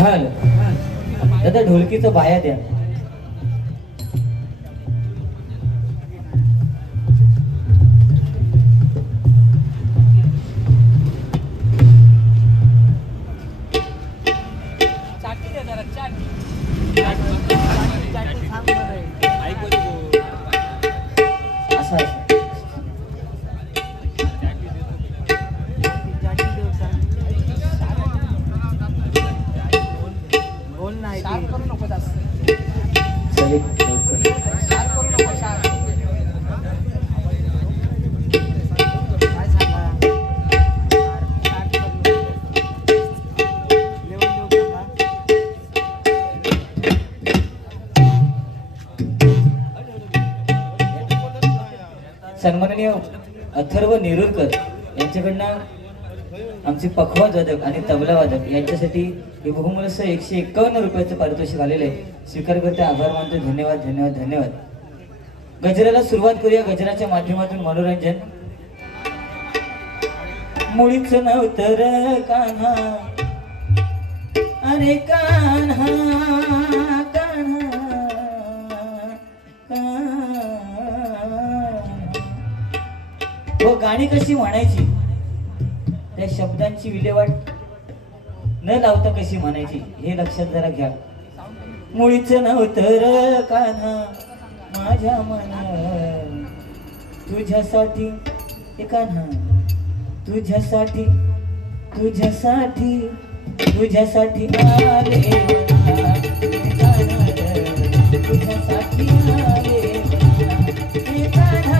हाल दादा ढोलकीचं बाया द्या. सन्माननीय अथर्व नेरुरकर यांच्याकडनं आमचे पखवाज वादक आणि तबला वादक यांच्यासाठी हे बहुमूल्य 151 रुपयाचं पारितोषिक आलेले आहे. स्वीकार करते, आभार मानतो. धन्यवाद धन्यवाद धन्यवाद. गजराला सुरुवात करूया. गजराच्या माध्यमातून मनोरंजन. मुळीच नव्हतं रे कान्हा, अरे कान्हा कान्हा व गाणी कशी म्हणायची, त्या शब्दांची विल्हेवाट न लावता कशी म्हणायची हे लक्षात जरा घ्या. मुळीच नव्हतं र कान्हा माझ्या मना, तुझ्यासाठी हे कान्हा, तुझ्यासाठी तुझ्यासाठी तुझ्यासाठी आले, तुझ्यासाठी आले हे Kanha,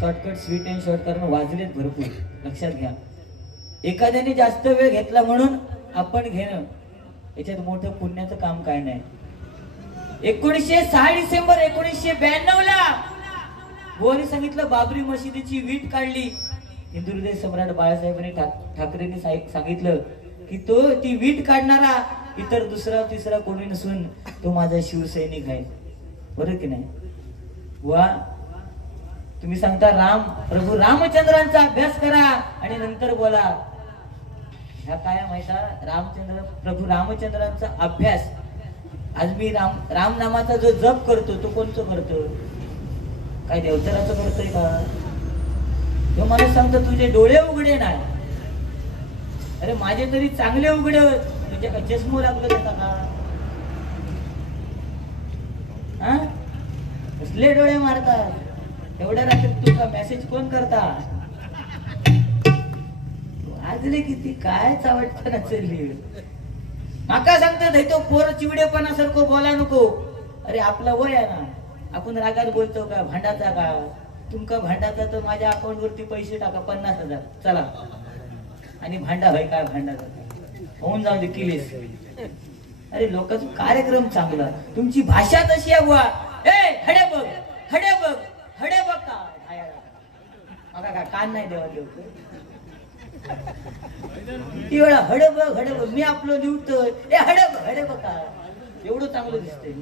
shortcut sweet and short कारण वाजलेत भरपूर. लक्षात घ्या, एखाद्याने जास्त वेळ घेतला म्हणून आपण घेणं याच्यात मोठं पुण्याचं काम काय नाही. 6 डिसेंबर 1992 ला गोवारी सांगितलं बाबरी मशिदीची वीट काढली. हिंदू हृदय सम्राट बाळासाहेबांनी ठाकरेंनी सांगितलं की ती वीट काढणारा इतर दुसरा तिसरा कोणी नसून तो माझा शिवसैनिक आहे. बरं की नाही? वा, तुम्ही सांगता प्रभू रामचंद्रांचा अभ्यास करा आणि नंतर बोला. ह्या काय माहिती, प्रभू रामचंद्रांचा अभ्यास. आज मी राम नामाचा जो जप करतो तो कोणचं करतो? काय देवतराचं करतोय का? तो मला सांगतो तुझे डोळे उघडे नाही. अरे माझे तरी चांगले उघडे, तुझ्या का चष्मो लागलं जाता का? हा, कसले डोळे मारतात? एवढ्या रात्री तुझा मेसेज कोण करता? आजले किती काय चावटपणा चालली. माका सांगतात तो पोर चिवडेपणासारखं बोला नको. अरे आपला वय आहे ना, आपण रागात बोलतो का? भांडाचा का? तुमका भांडाचा तर माझ्या अकाउंट वरती पैसे टाका 50,000 चला आणि भांडा भाई. काय भांडाचा होऊन जाऊ दे किलीस. अरे लोकांचा कार्यक्रम चांगला, तुमची भाषा तशी आहे बुवा. हडे बघ हडे बघ हडे बघ का कान नाही देवा देव ती वेळा हडे बघ मी आपलं लिहतोय. हडे बघ का एवढं चांगलं दिसतंय.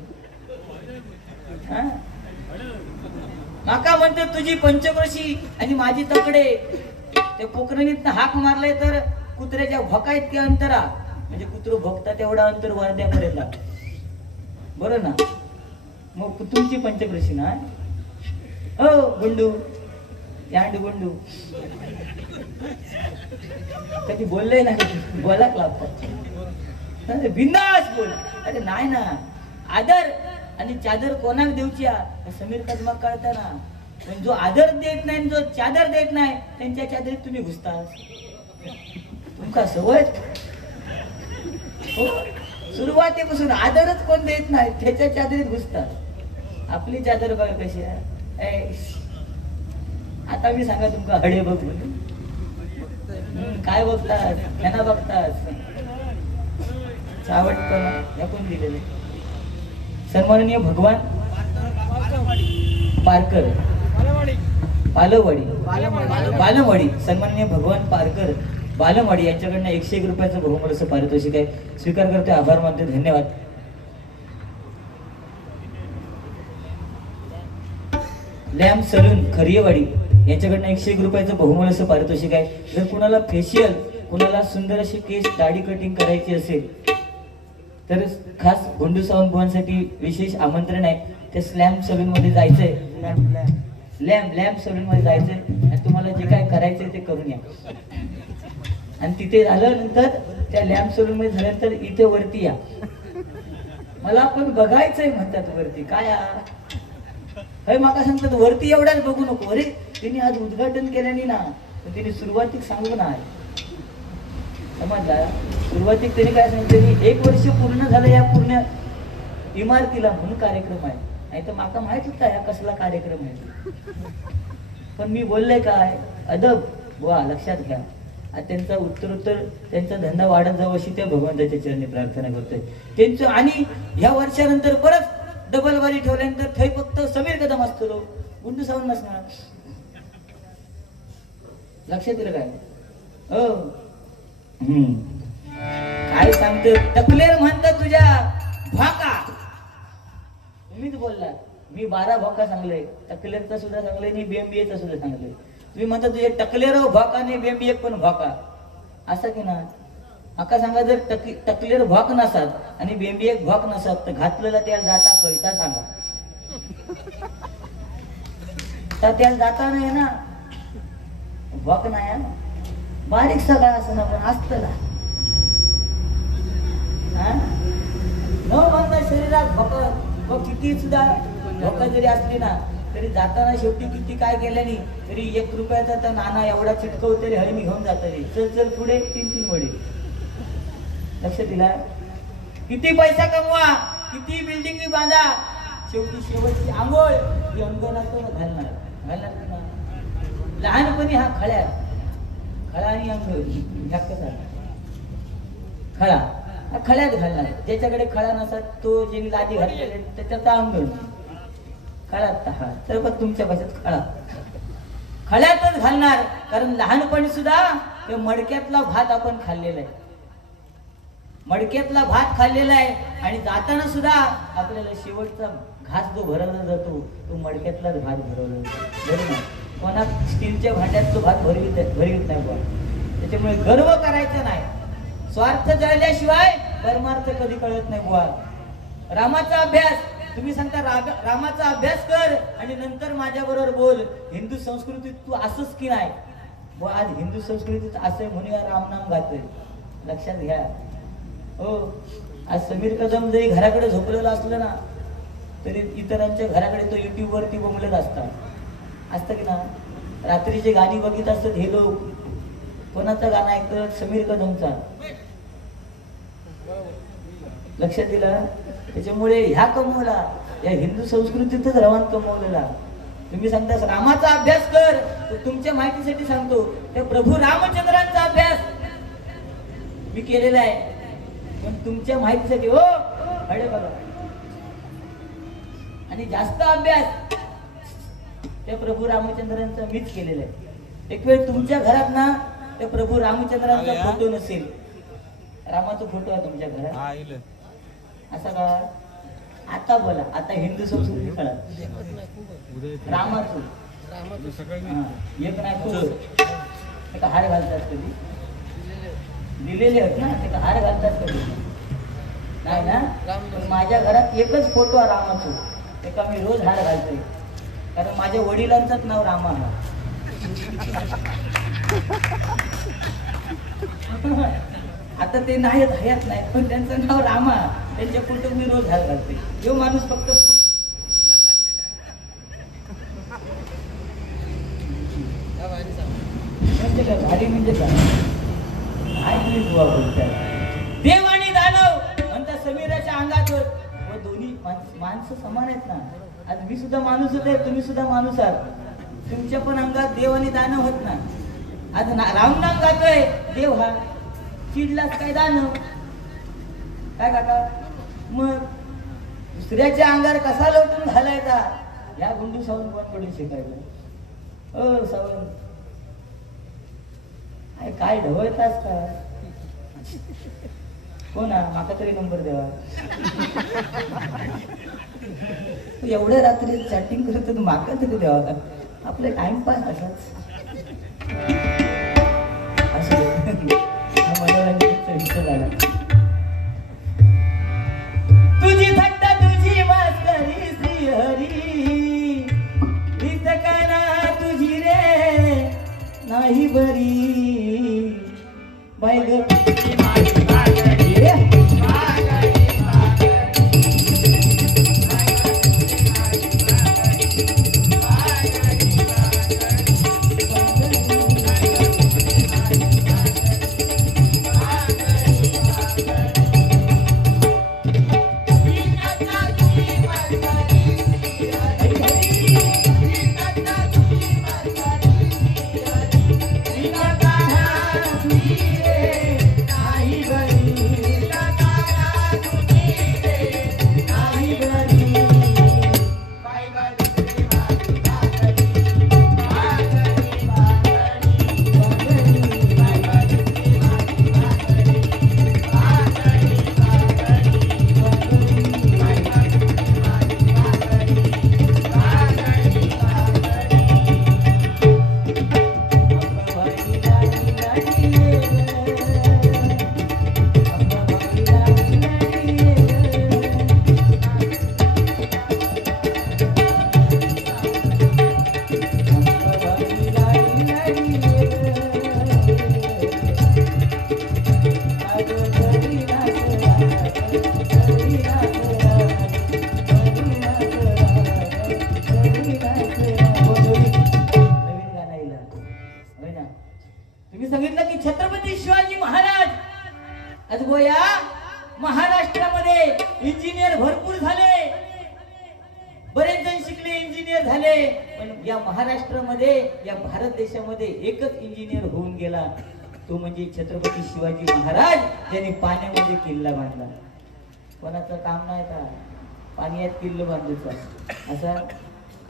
माका म्हणते तुझी पंचक्रोशी आणि माझी तकडे. ते पोखरणीत हाक मारले तर कुत्र्याच्या भोका इतके अंतरा, म्हणजे कुत्र भोगता तेवढा अंतर वर्ध्यापर्यंत. बरं ना? मग तुमची पंचक्रोशी ना? हो गुंडू, यांड गुंडू कधी बोलले नाही, बोला लागतात बिंदास बोल. अरे नाही ना, आदर आणि चादर कोणाक देऊची समीर कदमा कळता ना. पण जो आदर देत नाही, जो चादर देत नाही, त्यांच्या चादरीत तुम्ही घुसता. तुमका सवय हो, सुरुवातीपासून आदरच कोण देत नाही, त्याच्या चादरीत घुसतात. आपली चादर बघा कशी आहे. आता मी सांगा तुमका हडे बघून काय बघतात, त्यांना बघतात चावटपणा या कोण दिलेले. सन्माननीय भगवान पारकर बालमवाडी सन्माननीय भगवान पारकर बालमवाडी यांच्याकडनं 101 रुपयाचं बहुमूल्य पारितोषिक आहे. स्वीकार करते, आभार मानते, धन्यवाद. लॅम्प सलून खरियेवाडी यांच्याकडनं 101 रुपयाचं बहुमूल्य पारितोषिक आहे. जर कुणाला फेशियल, कुणाला सुंदर अशी केस दाढी कटिंग करायची असेल तर खास गुंडू सावंत बुवांसाठी विशेष आमंत्रण आहे. त्या लॅम्प सलून मध्ये जायचंय, लॅम्प सलून मध्ये जायचंय आणि तुम्हाला जे काय करायचंय ते करून या. आणि तिथे झाल्यानंतर त्या लॅम्प सलून मध्ये झाल्यानंतर इथे वरती या. मला पण बघायचंय म्हणतात वरती. काय माका सांगतात वरती एवढ्याच बघू नको. अरे तिने आज उद्घाटन केल्याने ना, तिने सुरुवातीक सांगू ना, समजला. सुरुवातीक त्यांनी काय सांगितलं, 1 वर्ष पूर्ण झालं या पूर्ण इमारतीला म्हणून कार्यक्रम आहे. नाही तर माका माहित होता या कसला कार्यक्रम आहे. पण मी बोलले काय अदब बुवा, लक्षात घ्या. त्यांचा उत्तरोत्तर त्यांचा धंदा वाढत जावं अशी त्या भगवंताच्या चरणी प्रार्थना करतोय त्यांचं. आणि ह्या वर्षानंतर परत डबल वारी ठेवल्यानंतर थै फक्त समीर कदम असतो, गुंडू सावंत नसणार. लक्षात दिलं काय? हो काय सांगतो, टकलेर म्हणतात तुझ्या भाका. तुम्हीच बोलला, मी 12 भाका सांगले, टकलेरचा सुद्धा सांगले आणि BMBA चा सुद्धा सांगले. तुम्ही म्हणता तुझे टकलेर भाका आणि BMBA पण भाका, असं की ना. आका सांगा, जर टकलेर भाक नसत आणि BMBA भाक नसत तर घातलेला त्याला जाता कळता सांगा. तर त्याला जाता नाही ना, भाक नाही बारीक सगळा असं ना, पण असतला न म्हणता शरीरात भक किती सुद्धा भक जरी असली ना तरी जाताना शेवटी किती काय केल्याने तरी 1 रुपयाचा तर नाना एवढा चिटकव तरी हळमी घेऊन जात रे. चल पुढे 3 वडे. लक्ष दिला, किती पैसा कमवा, किती बिल्डिंग बांधा, शेवटी शेवटची आंघोळ ही अंगणात घालणार. लहानपणी हा खळा आणि अंघोळ खळा खळ्यात घालणार. ज्याच्याकडे खळा नसतात तो जे लादी घातलेले त्याच्यात अंघोळ खळ्यात. तर पण तुमच्या भाषेत खळ्यातच घालणार. कारण लहानपणी सुद्धा ते मडक्यातला भात आपण खाल्लेला आहे, मडक्यातला भात खाल्लेला आहे. आणि जाताना सुद्धा आपल्याला शेवटचा घास जो भरवला जातो तो मडक्यातलाच भात भरवला जातो, बरोबर. कोणा स्टीलच्या भांड्यात तो भात भरवित नाही बुवा. त्याच्यामुळे गर्व करायचा नाही. स्वार्थ जळल्याशिवाय परमार्थ कधी कळत नाही बुवा. रामाचा अभ्यास, तुम्ही सांगता रामाचा अभ्यास कर आणि नंतर माझ्या बरोबर बोल. हिंदू संस्कृतीत तू असंच की नाही बुवा. आज हिंदू संस्कृतीत असं म्हणूया रामनाम गातोय, लक्षात घ्या. हो, आज समीर कदम जरी घराकडे झोपलेला असलं ना तरी इतरांच्या घराकडे तो YouTube वरती बोंबलत असतं की ना. रात्रीचे गाणी बघित असतात हे लोक. कोणाचं गाणं ऐकतं? समीर कदमचा. लक्षात दिला. त्याच्यामुळे ह्या कमवला या हिंदू संस्कृतीतच रवान कमवलेला. तुम्ही सांगता रामाचा अभ्यास कर, तर तुमच्या माहितीसाठी सांगतो त्या प्रभू रामचंद्रांचा अभ्यास मी केलेला आहे. पण तुमच्या माहितीसाठी हो अडे बघा. आणि जास्त अभ्यास त्या प्रभू रामचंद्रांचा मीच केलेला आहे. एक वेळ तुमच्या घरात ना त्या प्रभू रामचंद्रांचा फोटो नसेल, रामाचा फोटो आहे तुमच्या घरात असा का? आता बोला, आता हिंदू संस्कृती कळा. रामाचं एक नाही खूप हार घालतात कधी दिलेले आहेत ना, ते हार घालतात कधी नाही ना. पण माझ्या घरात एकच फोटो आहे रामाचं, ते का मी रोज हार घालतोय. कारण माझ्या वडिलांचंच नाव रामा आहे. आता ते नाही हयात नाही, पण त्यांचं नाव रामा, त्यांच्या फोटो मी रोज हार घालते. जो माणूस फक्त भारी म्हणजे काय देव आणि दानव म्हणता माणसं समान आहेत ना. आज मी सुद्धा माणूसच आहे, तुम्ही सुद्धा माणूस आहात. तुमच्या पण अंगात देव आणि दानव होत ना. आज राम नाम गातोय देव हा, चिडलाच काय दानव काय काका. मग दुसऱ्याच्या अंगावर कसा लोटून घालायचा या गुंडू सावंत कोणकडून शिकायचं. सावंत काय ढवळतास का. हो ना, माका तरी नंबर द्यावा. एवढ्या रात्री चॅटिंग करत माका तरी द्यावा. आपलं टाइमपास असाच मनोरंजनाचा विषय झाला. तुझी थट्टा तुझी मस्करी श्रीहरी, रितकाना तुझी रे नाही बरी. बाय ग महाराष्ट्रामध्ये इंजिनियर भरपूर झाले, बरेच जण शिकले, इंजिनियर झाले. पण या महाराष्ट्रामध्ये, या भारत देशामध्ये एकच इंजिनियर होऊन गेला, तो म्हणजे छत्रपती शिवाजी महाराज, ज्यांनी पाण्यामध्ये किल्ला बांधला. कोणाचं काम नाही का पाण्यात किल्ला बांधायचा. असा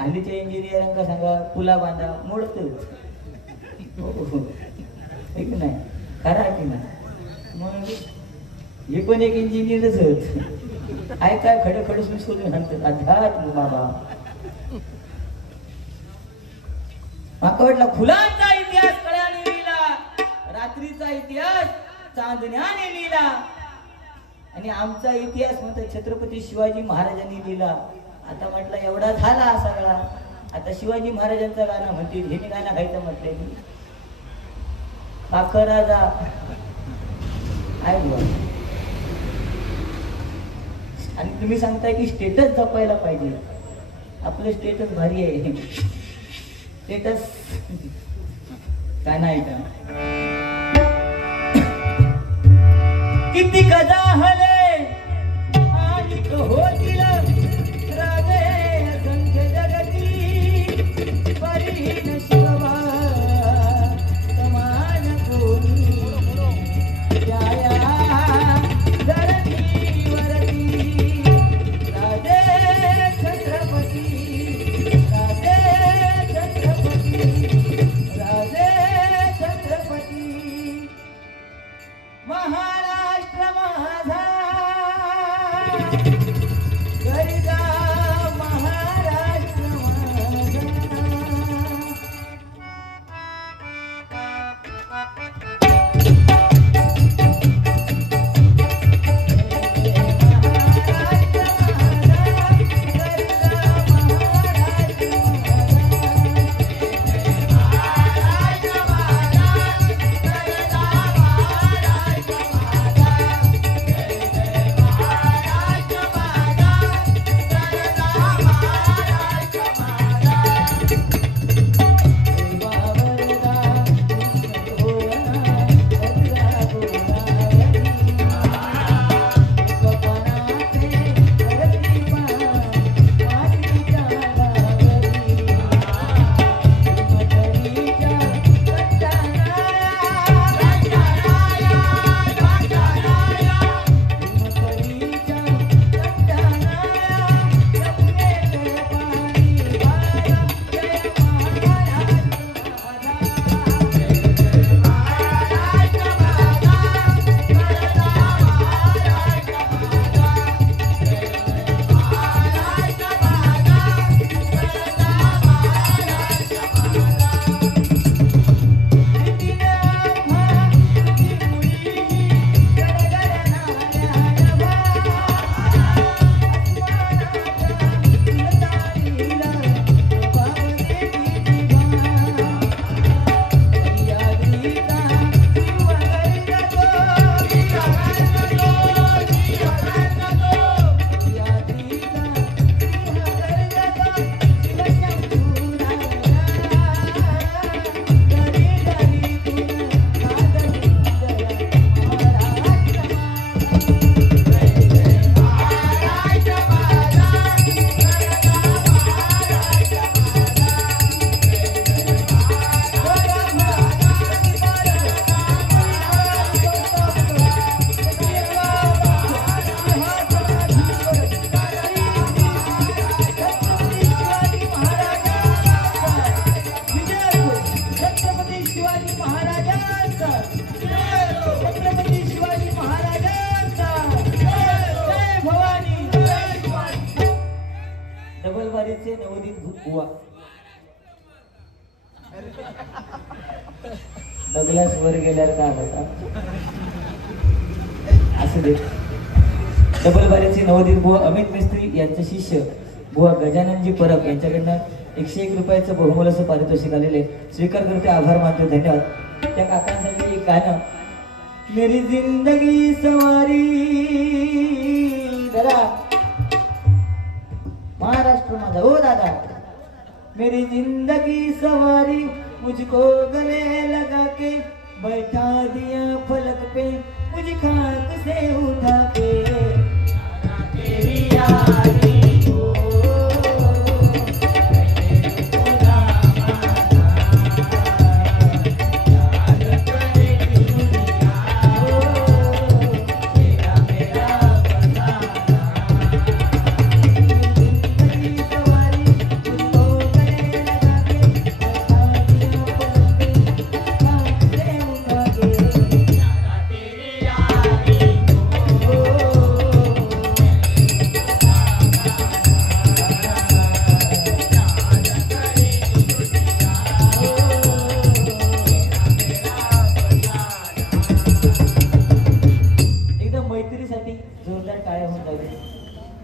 हल्लीच्या इंजिनियरांना सांगा पुला बांधा, मोडतच. ठीक नाही, खरा की नाही. मग हे पण एक इंजिनियरच होत आहे. काय खडे खडे शोधून आणतात अध्यात्म बाबा. माका वाटला फुलांचा इतिहास कळ्याने लिहिला, रात्रीचा इतिहास चांदण्याने लिहिला, आणि आमचा इतिहास म्हणतो छत्रपती शिवाजी महाराजांनी लिहिला. आता म्हटलं एवढा झाला सगळा, आता शिवाजी महाराजांचं गाणं म्हणतील, हे गाणं गायचं म्हटलंय मी. पाखर राजा आहे. आणि तुम्ही सांगताय की स्टेटस जपायला पाहिजे. आपलं स्टेटस भारी आहे. स्टेटस काय नाही का. किती गदा हले आणि होतील राजे असंख्य जगती, परीन शिवा समान कोणी या महाराष्ट्र माझा डबलबारीचे नवोदित बुवा डगलास वर गेल्यावर काय होता असं दे. डबलबारीचे नवोदित बुवा अमित मिस्त्री यांचे शिष्य बुवा गजाननजी परब यांच्याकडनं 101 रुपयाचं बहुमोलाचं पारितोषिक आलेले स्वीकार करते, आभार मानतो, धन्यवाद. त्या काकांसाठी एक गाणं. मेरी जिंदगी सवारी दादा महाराष्ट्र माझा ओ दादा. मेरी जिंदगी सवारी मुझको गले लगा के बैठा दिया फलक पे मुझे खाक से उठा के तेरी यारी को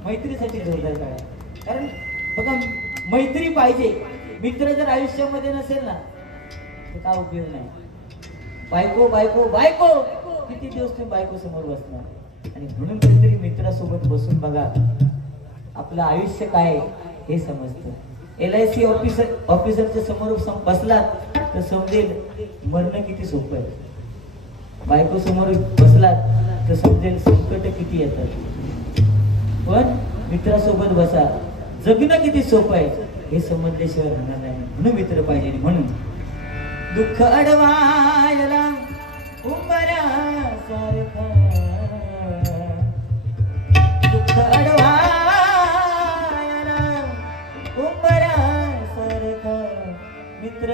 मैत्रीसाठी जोरदार टाळ्या. कारण बघा मैत्री पाहिजे. मित्र जर आयुष्यामध्ये नसेल ना तर काय उपयोग नाही. बायको बायको बायको किती दिवस तुम्ही बायको समोर बसणार. आणि म्हणून कधीतरी मित्रासोबत बसून बघा आपलं आयुष्य काय हे समजतं. LIC ऑफिसरच्या समोर बसलात तर समजेल मरणं किती सोपं आहे. बायको समोर बसलात तर समजेल संकट किती येतात. पण मित्रासोबत बसा जगणं किती सोपं आहे हे समजल्याशिवाय राहणार नाही. म्हणून मित्र पाहिजे. म्हणून दुःख अडवायला उंबऱ्यासारखा दुःख अडवायला उंबऱ्यासारखा मित्र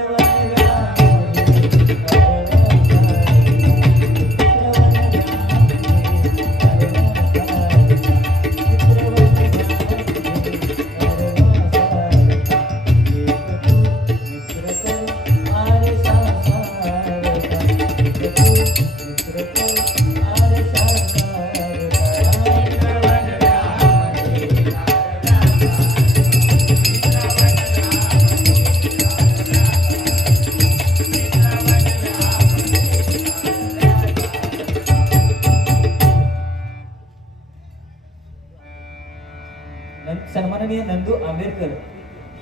सन्माननीय नंदू आंबेडकर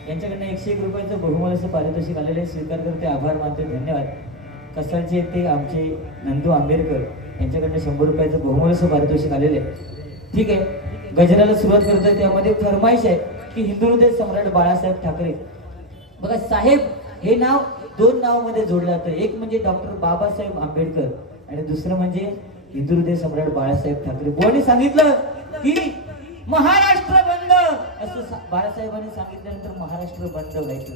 यांच्याकडनं 101 रुपयाचं बहुमोलाचं पारितोषिक आलेले स्वीकार करते, आभार मानते, धन्यवाद. कसालचे ते आमचे नंदू आंबेडकर यांच्याकडनं 100 रुपयाचं बहुमोलाचं पारितोषिक आलेले. ठीक आहे, गजराला सुरुवात करतोय. त्यामध्ये फरमाईश आहे की हिंदुहृदय सम्राट बाळासाहेब ठाकरे. बघा साहेब हे नाव 2 नावामध्ये जोडलं जातं. एक म्हणजे डॉक्टर बाबासाहेब आंबेडकर आणि दुसरं म्हणजे हिंदुहृदय सम्राट बाळासाहेब ठाकरे. कोणी सांगितलं की महाराष्ट्र बंद असं बाळासाहेबांनी सांगितल्यानंतर महाराष्ट्र बंद व्हायचं.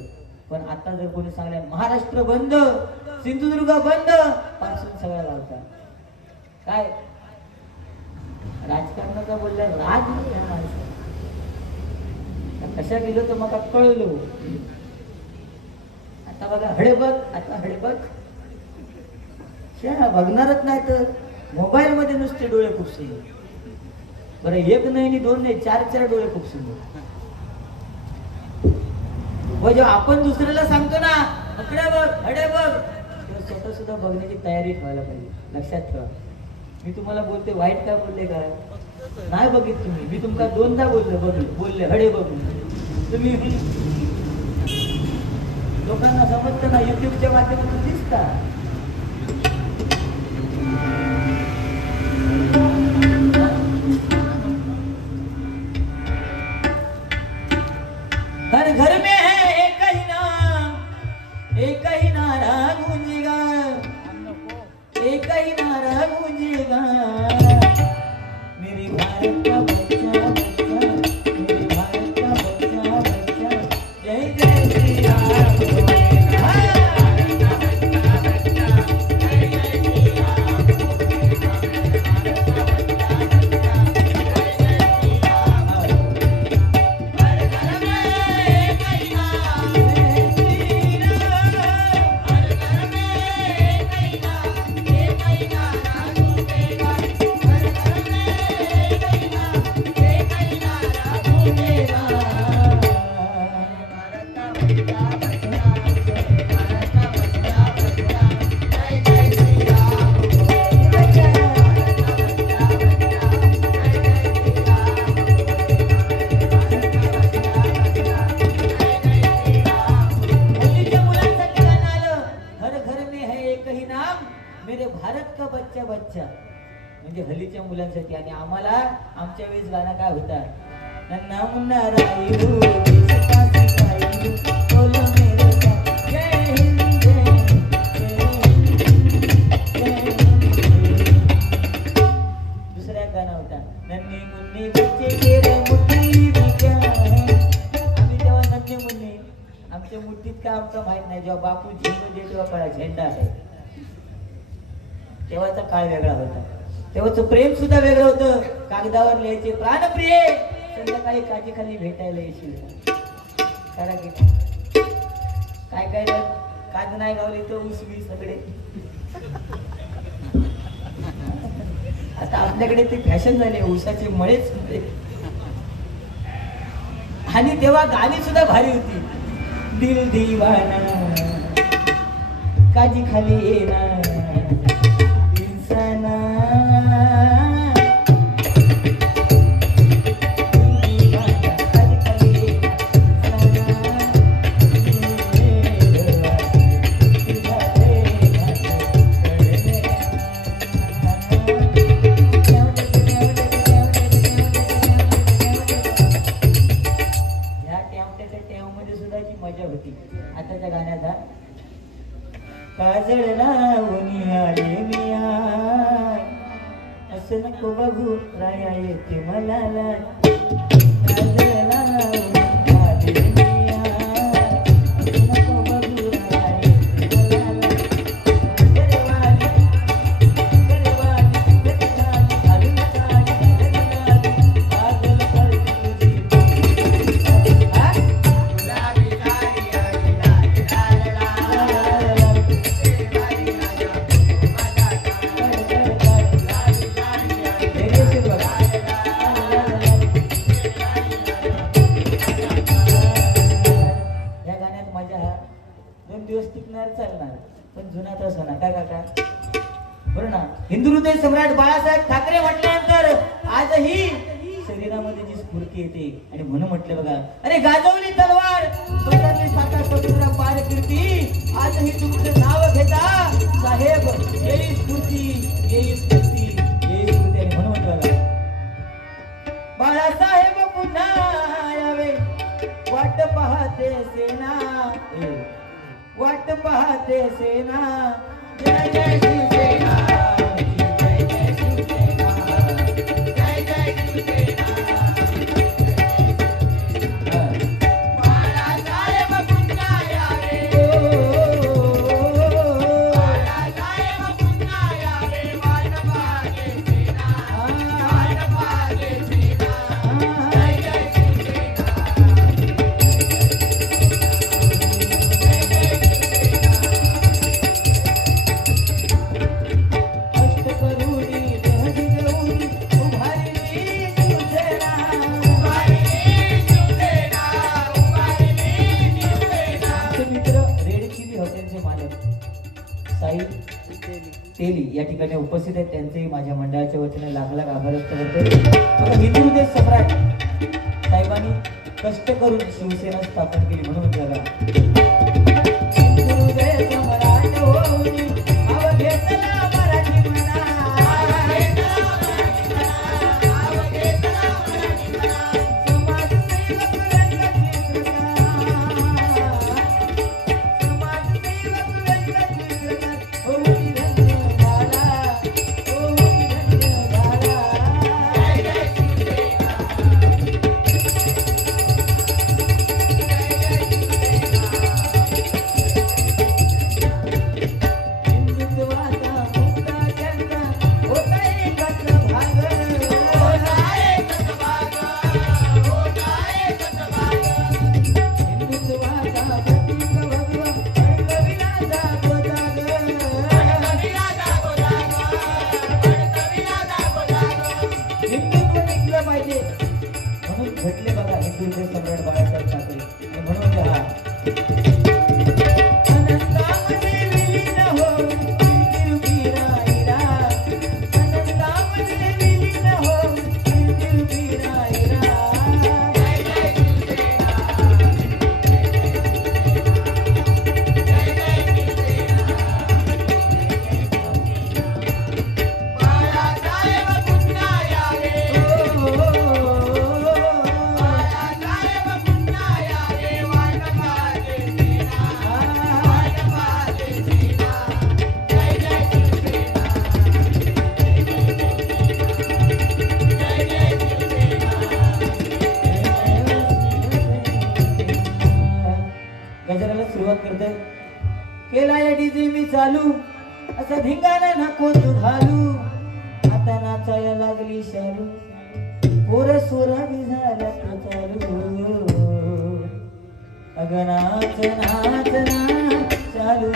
पण आता जर कोणी सांगलं महाराष्ट्र बंद सिंधुदुर्ग बंद पासून सगळ्या लावता काय राजकारणाचा बोलल्या राज कशा गेलो तर मग कळलो. आता बघा हडेबग आता हडेबग बघणारच नाही तर मोबाईल मध्ये नुसते डोळे खुपसे. बरं एक नाही 2 नाही 4 डोळे खुपसून. जेव्हा आपण दुसऱ्याला सांगतो ना अकडे बघ हडे बघ तेव्हा स्वतः सुद्धा बघण्याची तयारी ठेवायला पाहिजे. लक्षात ठेवा. मी तुम्हाला बोलते वाईट काय बोलले काय नाही बघित तुम्ही. मी तुमका 2दा बोलले हडे बघून. तुम्ही लोकांना समजतं ना युट्यूबच्या माध्यमातून दिसता. हर घर में है एक ही नारा गूंजेगा, एक ही नारा गूंजेगा मेरे भारत का बच्चा बच्चा, मेरे भारत का बच्चा बच्चा जय जय श्री राम बोलेगा. भारत का बच्चा बच्चा जय जय श्री राम बोलेगा. म्हणजे हल्लीच्या मुलांसाठी. आणि आम्हाला आमच्या वेळेस गाणं काय होता, नन्ना मुन्ना रायू देशपासी रायू बोलो मेरे साथ जय हिंद जय हिंद. दुसरा गाणं होता, नन्नी मुन्नी बच्चे तेरे मुट्ठी में क्या है. आम्ही तेव्हा नन्नी मुन्नी, आमच्या मुठीत काय आमचं माहित नाही. जेव्हा बापू झेंडू दे तेव्हा कळा झेंडा आहे. तेव्हाचा काळ वेगळा होता, तेव्हाचं प्रेम सुद्धा वेगळं होतं. कागदावर लिहायचे प्राणप्रिय, संध्याकाळी काठी खाली भेटायला येशील. करा की काय काय काग नाही गावले तर उसवी सगळे. आता आपल्याकडे ते फॅशन झाले, ऊसाचे मळेच होते. आणि तेव्हा गाणी सुद्धा भारी होती. दिल दीवाना काजी खाली येणार इंसाना. आताच्या गाण्याचा काजळ लावून आले मी आय, असं नको बघू राया येते मला लाय. काजळ लावून आले मी आय, असं नको बघू राया येते मला लाय. गरवाली गरवाली गरवाली घालून साडी गरवाली पागल करते तुझी. चालणार पण जुना तसा ना काय काका बरं ना. हिंदू हृदय सम्राट बाळासाहेब ठाकरे म्हटल्यानंतर आजही शरीरामध्ये जी स्फूर्ती येते. आणि म्हणून म्हटलं बघा, अरे गाजवली तलवार स्वतःची साता स्वतंत्र पार कीर्ती, आजही तुमचं नाव घेता साहेब येई स्फूर्ती येई स्फूर्ती येई स्फूर्ती. आणि म्हणून म्हटलं बघा, बाळासाहेब पुन्हा यावे वाट पाहते सेना, वाट पाहते सेना. जय जय शिवसेना, जय जय शिवसेना, जय जय शिवसेना. बाळासाहेब पुन्हा यावे, बाळासाहेब पुन्हा यावे वाट पाहते सेना, वाट पाहते सेना. जय जय शिवसेना. तेली या ठिकाणी उपस्थित आहेत, त्यांचे माझ्या मंडळाच्या वतीने लाख लाख आभार व्यक्त करतो. हिंदू हृदय सम्राट साहेबांनी कष्ट करून शिवसेना स्थापन केली. म्हणून जगा हिंदू हृदय सम्राट होऊन आव घेतला मराठी म्हणा, आव घेतला मराठी म्हणा, आव घेतला मराठी म्हणा. समाजसेवक बाळासाहेब सुरुवात करते. केला या डीजे मी चालू, असं धिंगाणा नको तू घालू, आता नाचायला लागली शालू, पोर सोरा बी झाला चालू, अगं नाच नाच नाच चालू.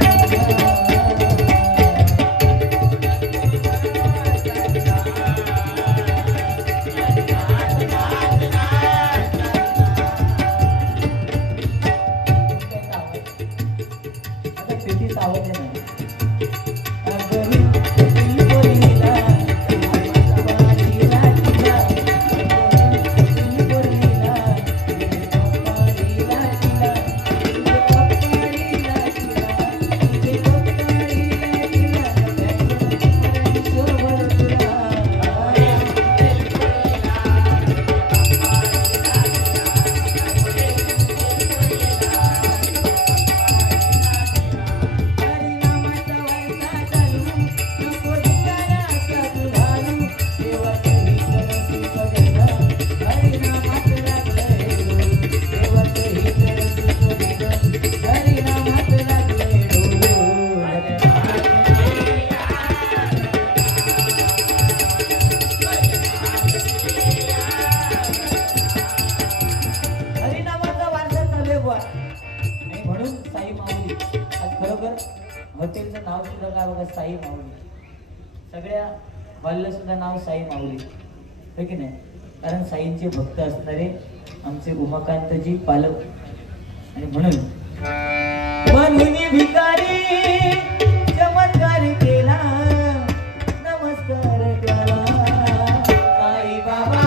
हॉटेलचं नाव सुद्धा काय बघा, साई माऊली. सगळ्या हॉलला सुद्धा नाव साई माऊली, हो की नाही? कारण साईंचे भक्त असणारे आमचे उमाकांतजी पालक. आणि म्हणून भिकारी चमत्कार केला, नमस्कार केला साई बाबा.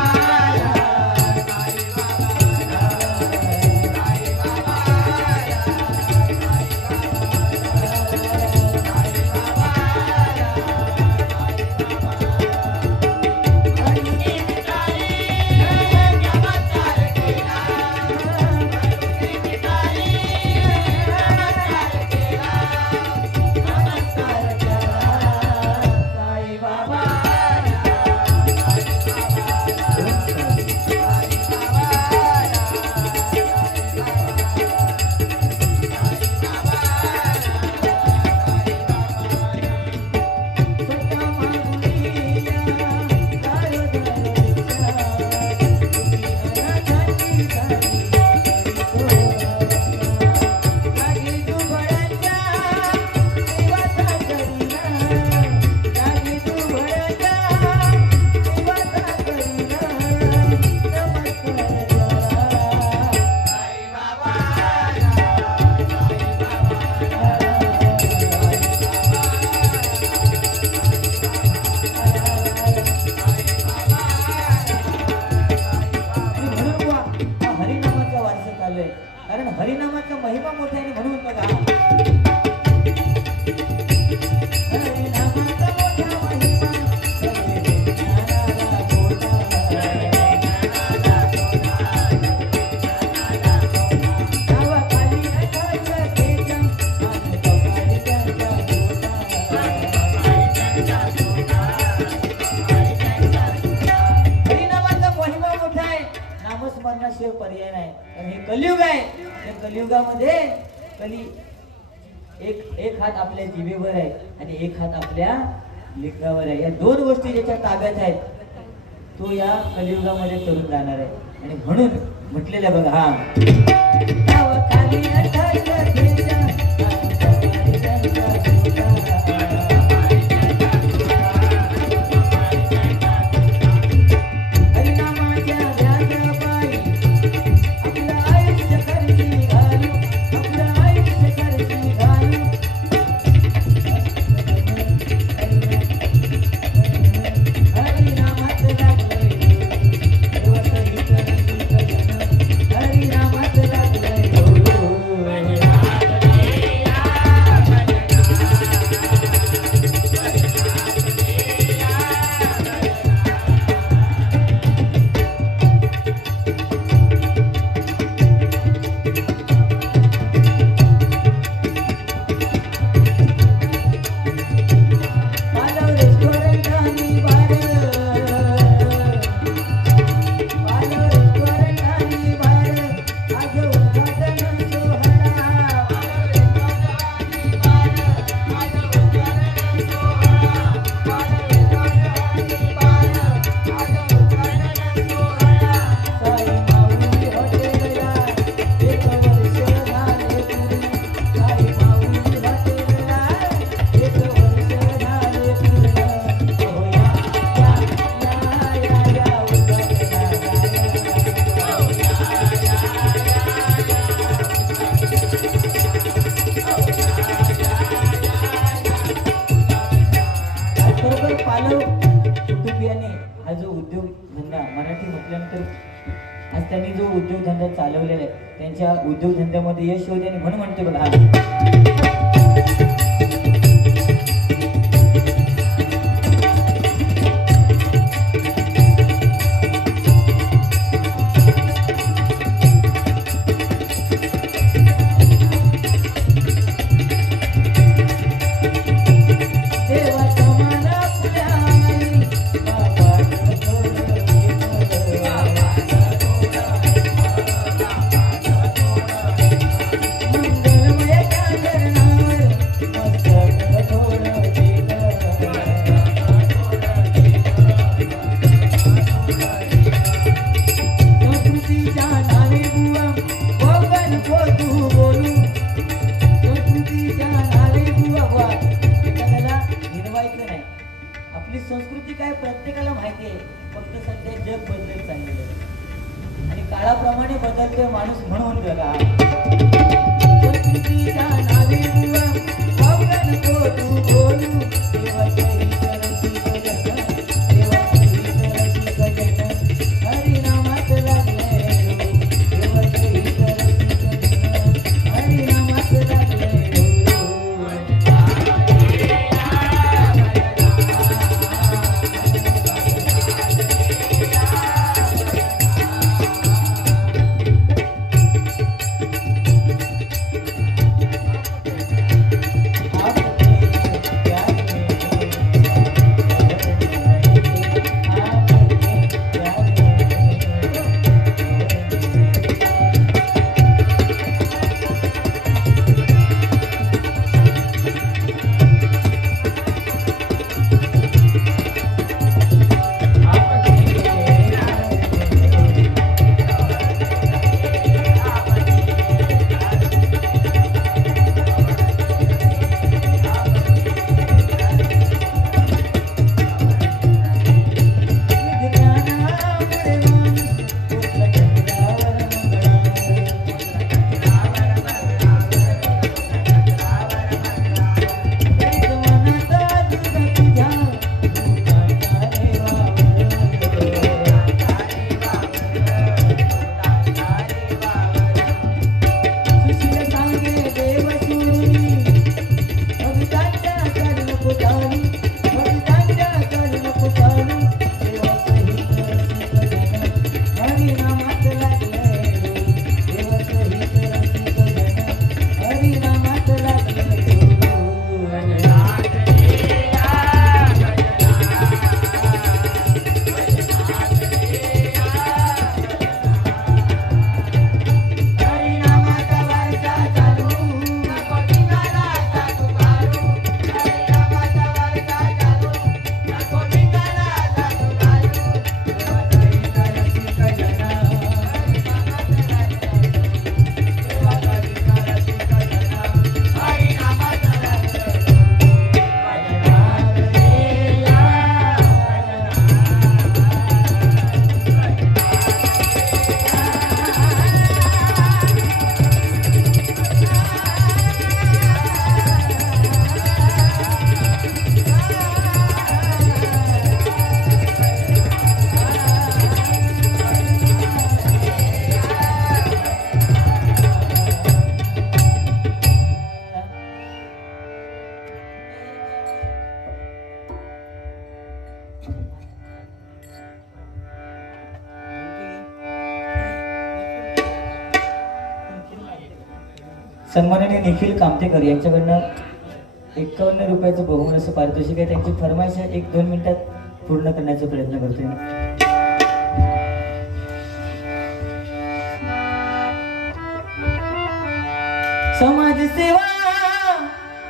कारण हरिनामाचा महिमा मोठा आहे म्हणून बघा. नामस्मरणाशिवाय पर्याय नाही. कारण हे कलियुग आहे. या कलियुगामध्ये एक हात आपल्या जिभेवर आहे आणि एक हात आपल्या लिंगावर आहे. या दोन गोष्टी ज्याच्या ताब्यात आहेत तो या कलियुगामध्ये तरुण जाणार आहे. आणि म्हणून म्हटलेलं बघा, हा चालवलेलं आहे त्यांच्या उद्योगधंद्यामध्ये यश होते आणि म्हणून म्हणते बघा संस्कृती काय प्रत्येकाला माहिती आहे फक्त सध्या जग बदलत चाललेलं आहे आणि काळाप्रमाणे बदलतोय माणूस म्हणून बघा संस्कृतीच्या नावे बुवा पावगन तो तू बोलू देवाच्या ईश्वराची गजन देवाच्या ईश्वराची गजन हरिनामात लागले देवाच्या ईश्वराची गजन हरिनामात लागले सन्माननीय निखिल कामतेकर यांच्याकडनं 51 रुपयाचं बहुमान असं पारितोषिक आहे त्यांची फरमाईश 1-2 मिनिटात पूर्ण करण्याचा प्रयत्न करतोय समाजसेवा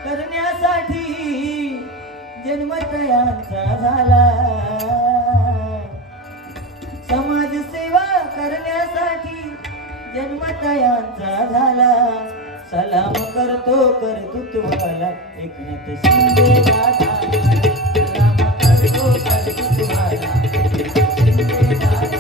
करण्यासाठी जन्म तयांचा झाला समाजसेवा करण्यासाठी जन्म तयांचा झाला सलाम करतो कर्तृत्वाला एकनाथ शिंदे दादा सलाम करतो कर्तृत्वाला एकनाथ शिंदे दादा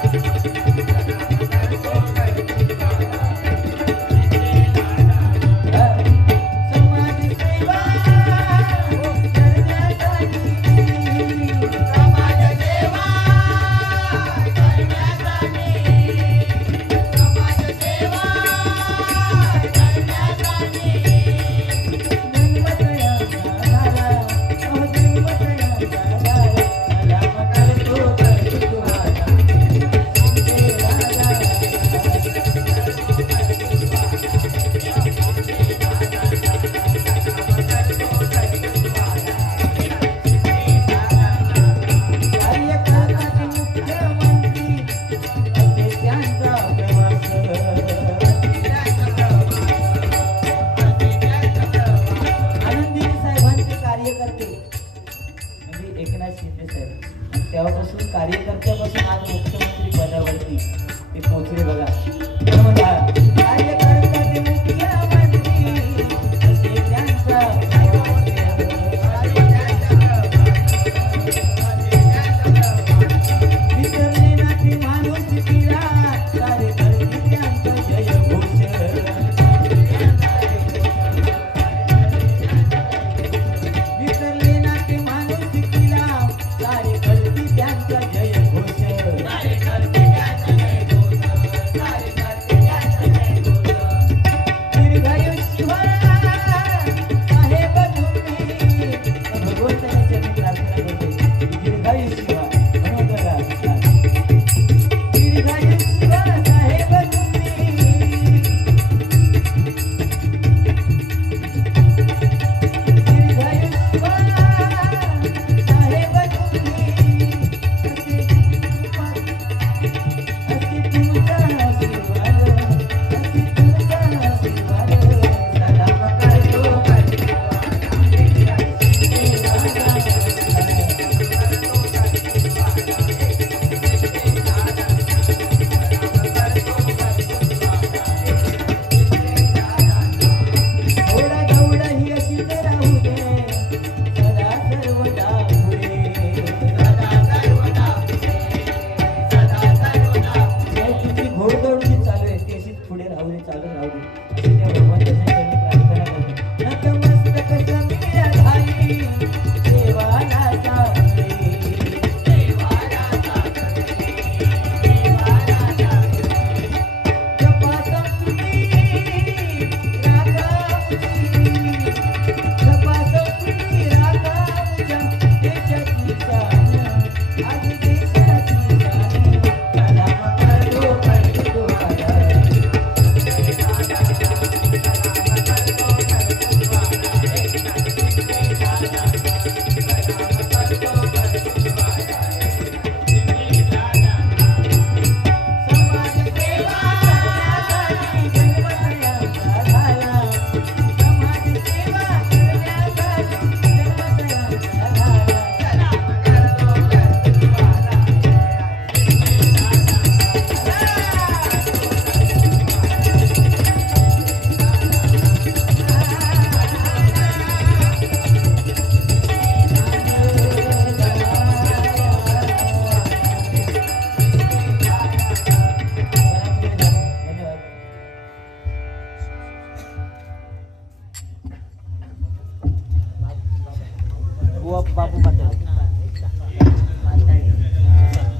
चालू राहू दे अशी त्या भगवंताच्या चरणी प्रार्थना करतो. नतमस्तक समीरा झाली देवाला साकडे, देवाला साकडे, देवाला साकडे. जपा संस्कृती राखावची, जपा संस्कृती राखावच्या देशाची शान, आज देशाची शान. सलाम करतो करतो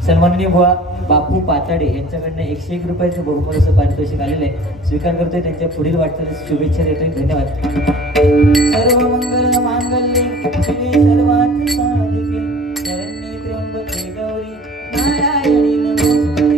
सन्माननीय बुवा बापू पाताडे यांच्याकडनं 101 रुपयाचं बहुमूल्य असं पारितोषिक आलेलं आहे. स्वीकार करतोय. त्यांच्या पुढील वाटचालीस शुभेच्छा देतोय. धन्यवाद. सर्व मंगल मांगल्ये शिवे सर्वार्थ साधिके शरण्ये त्र्यंबके गौरी नारायणी नमोस्तुते.